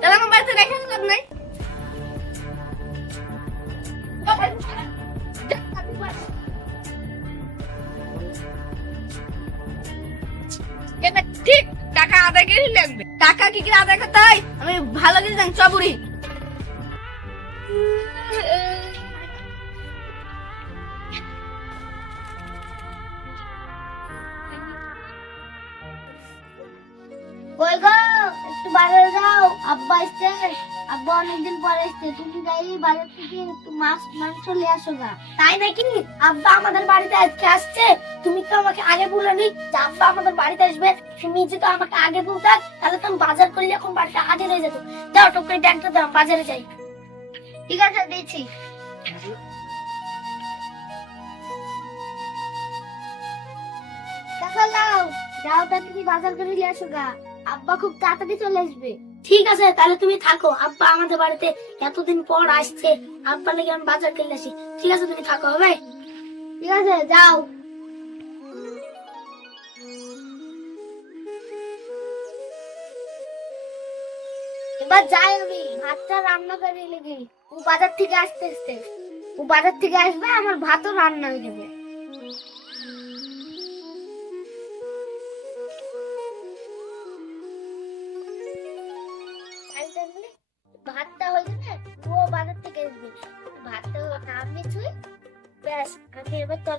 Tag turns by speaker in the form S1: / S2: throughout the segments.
S1: তাহলে আমার বাড়িতে রেখে লাভ নাই ঠিক টাকা আদায় করে লাগবে। টাকা কি করে আদায় করতে হয়? আমি ভালো করে জানি চবুরি
S2: কই গো একটু বাইরে আব্বা আসছে আব্বা অনেকদিন পরে এসছে তুমি যাই বাজার থেকে একটু মাছ মাংস নিয়ে আসো গা তাই নাকি? আব্বা আমাদের বাড়িতে আজকে আসছে। তুমি তো আমাকে আগে বলনি যে আব্বা আমাদের বাড়িতে আসবে। তুমি যদি আমাকে আগে বলতে তাহলে তো বাজার করলে এখন বাড়িতে আগে হয়ে যেত যাও টুকরে ড্যাংটা দাও বাজারে যাই। ঠিক আছে দিচ্ছি। টাকা লাও যাও তাড়াতাড়ি বাজার করে নিয়ে আসো গা। আব্বা খুব তাড়াতাড়ি চলে আসবে। ঠিক আছে, তাহলে তুমি থাকো। আব্বা আমাদের বাড়িতে এতদিন পর আসছে। আব্বা নাকি আমি বাজার কিনে আসি। ঠিক আছে, তুমি থাকো, হবে? ঠিক আছে, যাও। এবার যাই আমি। ভাতটা রান্না করে লেগে ও বাজার থেকে আসতে আসতে ও বাজার থেকে আসবে, আমার ভাতও রান্না হয়ে যাবে।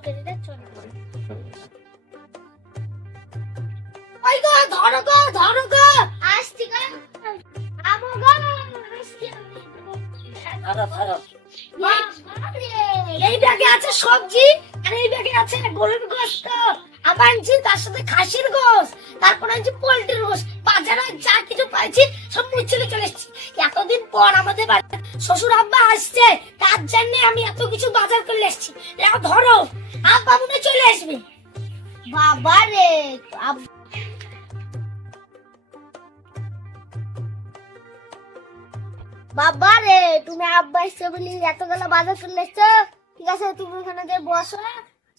S2: তরকারিটা চলে ওই গো ধরো গো ধরো গো। আসছি গো। আমো গো আসছি আমি। এই ব্যাগে আছে সবজি আর এই ব্যাগে আছে গরুর গোস্ত আবার আনছি তার সাথে খাসির গোস তারপর আনছি পোল্ট্রির গোস বাজারে যা কিছু পাইছি সব মুচলে চলে এসেছি। এতদিন পর আমাদের বাড়িতে শ্বশুর আব্বা আসছে, তার জন্য আমি এত কিছু বাজার করে এসেছি। এও ধরো, আব্বা মনে চলে আসবে। বাবা রে বাবা রে, তুমি আব্বা এসছো বলি এতগুলো বাজার করে এসছো? ঠিক আছে, তুমি ওখানে যে বসো।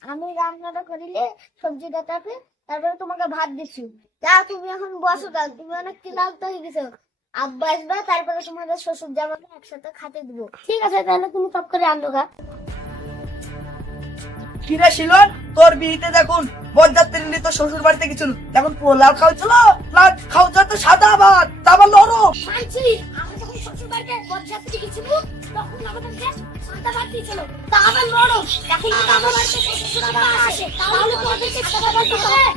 S2: আমি রান্নাটা করিলে, সবজিটা কাটে, তারপরে তোমাকে ভাত দিচ্ছি। যা তুমি এখন বসো তুমি অনেক ক্লান্ত হয়ে গেছো। আব্বা আসবে তারপরে তোমাদের শ্বশুর জামাকে একসাথে খাতে দিব। ঠিক আছে তাহলে তুমি সব করে আনলো গা।
S3: কিরে শিলন তোর বিয়েতে দেখুন বরযাত্রী নিয়ে তোর শ্বশুর বাড়িতে গেছিল দেখুন পোলাও খাওয়াচ্ছিল? না খাওয়াচ্ছিল তো সাদা ভাত তারপর লরম
S2: মানছি আমি যখন শ্বশুর বাড়িতে বরযাত্রী গেছিল তখন আমাদেরকে সাদা ভাত দিয়েছিল তা আবার নরম। এখন যদি আমার বাড়িতে শ্বশুর আসে। তাহলে তো ওদেরকে সাদা ভাত দিতে হবে।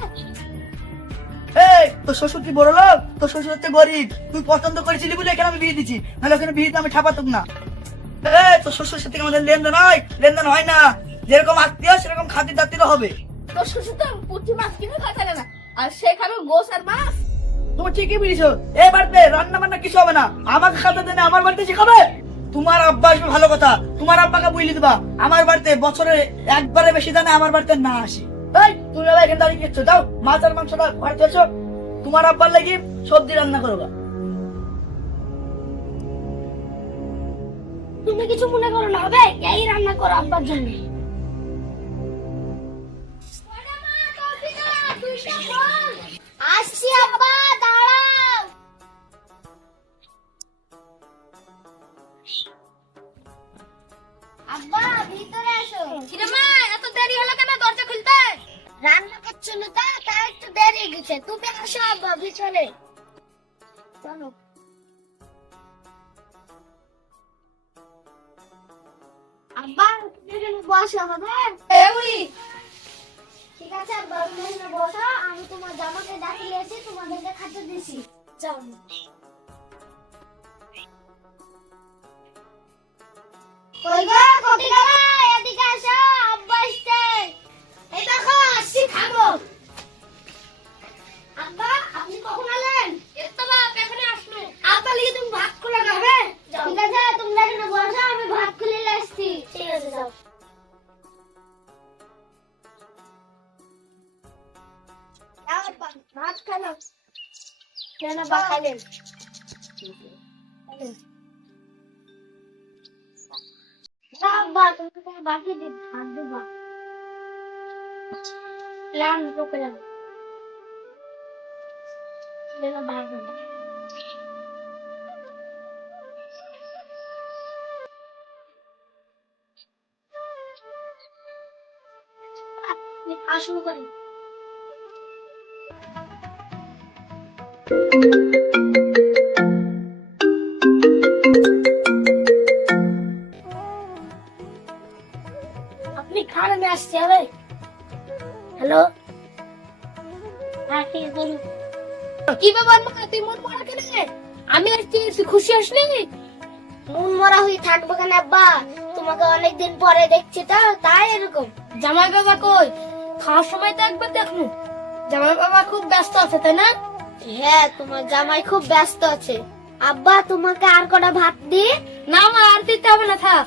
S3: এই তোর শ্বশুর কি বড় লোক? তোর শ্বশুর হচ্ছে গরিব। তুই পছন্দ করেছিলি বলে এখানে আমি বিয়ে দিচ্ছি নাহলে ওখানে বিয়েতে আমি ঠাপাতুক না। এই তোর শ্বশুর সাথে আমাদের লেনদেন হয়? লেনদেন হয় না। যেরকম আত্মীয় সেরকম খাতির দাত্রীয় হবে।
S1: তোর শ্বশুর তো পুঁটি মাছ কিনে কথা না। আর সেখানে গোস আর মাছ।
S3: তুমি ঠিকই বলেছ। এই বাড়িতে রান্না বান্না কিছু হবে না। আমাকে খাতা দেনে আমার বাড়িতে শিখাবে তোমার আব্বা আসবে ভালো কথা। তোমার আব্বাকে বুঝলি দিবা। আমার বাড়িতে বছরে একবারে বেশি জানে আমার বাড়িতে না আসে। তাই তুমি আবার এখানে দাঁড়িয়ে গেছো যাও মাছ আর মাংসটা ঘরে চলছো। তোমার আব্বার লাগি সবজি রান্না করবা
S2: তুমি কিছু মনে করো না হবে এই রান্না করো আব্বার জন্য। আসছি আব্বা গেছে তুমি আসো আব্বা ভিতরে চলো। আব্বা বসো হবে ঠিক আছে আব্বা তুমি বসো। আমি তোমার জামাকে ডাকিয়ে এসে তোমাদেরকে খাতে দিছি। যাও কই গো আছে তোমরা এখানে বসো আমি ভাত খুলে নিয়ে আসছি ঠিক আছে যাও যাও আব্বা, ভাত খালো কেন বা খাইলেন আব্বা তুমি তো বাকি দিন ভাত দেবা লান রুকে যাবে লেনা ভাত দেবা শুরু করি। আপনি খান, আমি আসছি, হবে? হ্যালো? হ্যাঁ ঠিক বলুন।
S1: কি ব্যাপার, মা? তুই মন মরা কেন? আমি আসছি, তুই খুশি আসলি
S2: মন মরা হয়ে থাকব কেন, আব্বা? তোমাকে অনেকদিন পরে দেখছি তো, তাই এরকম।
S1: জামাই বাবা কই? খাওয়ার সময় তো একবার দেখনু জামাই বাবা খুব ব্যস্ত আছে তাই না?
S2: হ্যাঁ তোমার জামাই খুব ব্যস্ত আছে। আব্বা তোমাকে আর কটা ভাত দি
S1: না মা আর দিতে হবে না থাক।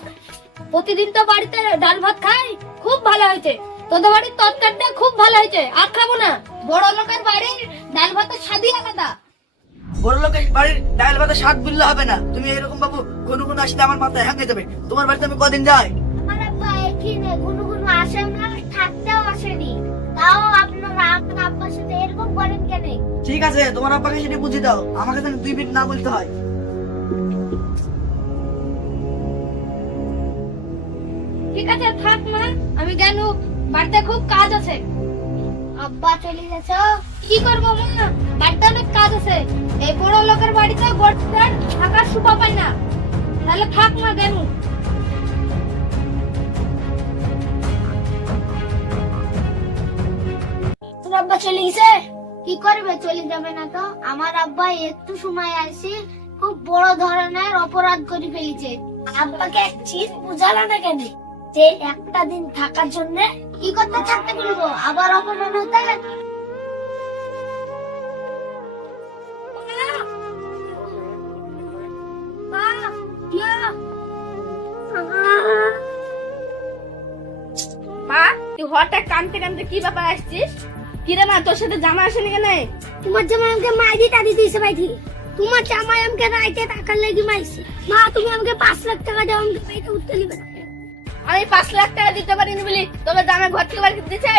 S1: প্রতিদিন তো বাড়িতে ডাল ভাত খাই খুব ভালো হয়েছে। তোদের বাড়ির তরকারিটা খুব ভালো হয়েছে আর খাব না। বড় লোকের বাড়ির ডাল ভাতের স্বাদই আলাদা।
S3: বড় লোকের বাড়ির ডাল ভাতে স্বাদ বিল্লা হবে না। তুমি এরকম বাবু কোনো কোনো আসলে আমার মাথায় হ্যাঙ্গে যাবে। তোমার বাড়িতে আমি কদিন যাই?
S2: আমার আব্বা এখানে গুনু গুনু আসে থাকতেও আসেনি। তাও আপনারা আপনার আব্বার সাথে এরকম করেন কেন?
S3: ঠিক আছে তোমার আব্বাকে সেটা বুঝিয়ে দাও। আমাকে যেন দুই মিনিট না বলতে হয়।
S1: ঠিক আছে থাক মা আমি গেল বাড়িতে খুব কাজ আছে।
S2: আব্বা চলে গেছে।
S1: কি করব মা? বাড়িতে অনেক কাজ আছে। এই বড় লোকের বাড়িতে গোটার থাকার সুপা পাই না। তাহলে থাক মা গেল
S2: আব্বা চলে গেছে? কি করবে? চলে যাবে না তো? আমার আব্বা একটু সময় আসি, খুব বড় ধরনের অপরাধ করে ফেলেছে। আব্বাকে এক চিজ বুঝালো না কেন? যে একটা দিন থাকার জন্য কি করতে থাকতে বলব? আবার অপমান হতে
S1: মা, তুই হঠাৎ কানতে কানতে কি ব্যাপার আসছিস? কিরে মা তোর সাথে জামা আসেনি কেন?
S2: তোমার জামাই আমাকে মাইরি টাদি দিয়েছে ভাই তোমার জামাই আমাকে রাইতে টাকার লেগে মাইছে। মা তুমি আমাকে পাঁচ লাখ টাকা দাও আমাকে বাড়িতে উঠতে নিবে
S1: আমি পাঁচ লাখ টাকা দিতে পারিনি বলি তবে জামা ঘর থেকে বাড়ি দিতে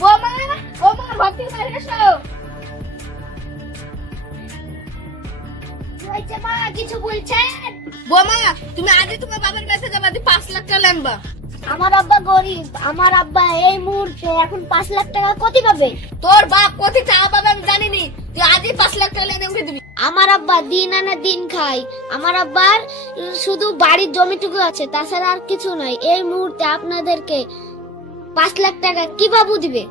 S1: বৌমা বৌমা ঘর থেকে বাইরে এসো।
S2: মা কিছু বলছেন
S1: বৌমা তুমি আজই তোমার বাবার কাছে যাবা পাঁচ লাখ টাকা আনবা
S2: আমার আব্বা গরিব আমার আব্বা এই মুহূর্তে এখন পাঁচ লাখ টাকা কতি পাবে।
S1: তোর বাপ কোথায় চা পাবে আমি জানিনি। তুই আজই পাঁচ লাখ টাকা এনে উঠে দিবি।
S2: আমার আব্বা দিন আনা দিন খায়। আমার আব্বার শুধু বাড়ির জমিটুকু আছে তাছাড়া আর কিছু নাই। এই মুহূর্তে আপনাদেরকে পাঁচ লাখ টাকা কি বাবু দিবে?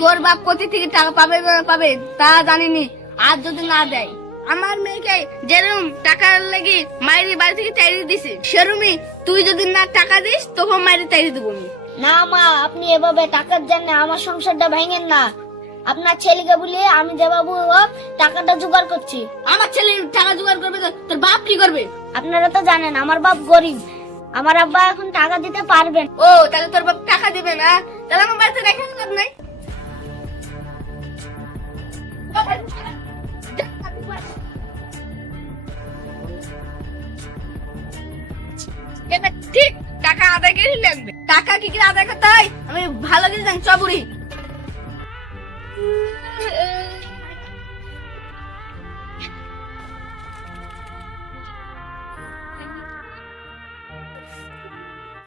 S1: তোর বাপ কোথায় থেকে টাকা পাবে পাবে তা জানিনি। আর যদি না দেয় আমার মেয়েকে যেরকম টাকার লাগি মায়ের বাড়ি থেকে চাইরে দিছে সেরকমই তুই যদি না টাকা দিস তখন মায়ের চাইরে দেবো
S2: না মা আপনি এভাবে টাকার জন্য আমার সংসারটা ভেঙেন না। আপনার ছেলেকে বলে আমি যে বাবু হোক টাকাটা জোগাড় করছি।
S1: আমার ছেলে টাকা জোগাড় করবে তোর বাপ কি করবে?
S2: আপনারা তো জানেন আমার বাপ গরিব। আমার আব্বা এখন টাকা দিতে পারবেন।
S1: ও তাহলে তোর বাপ টাকা দিবে না? তাহলে আমার বাড়িতে রেখে লাভ নাই। এবার ঠিক, টাকা আদায় করে লাগবে। টাকা কি কি আদায় করতে হয়? আমি ভালো করে জানি চবুরি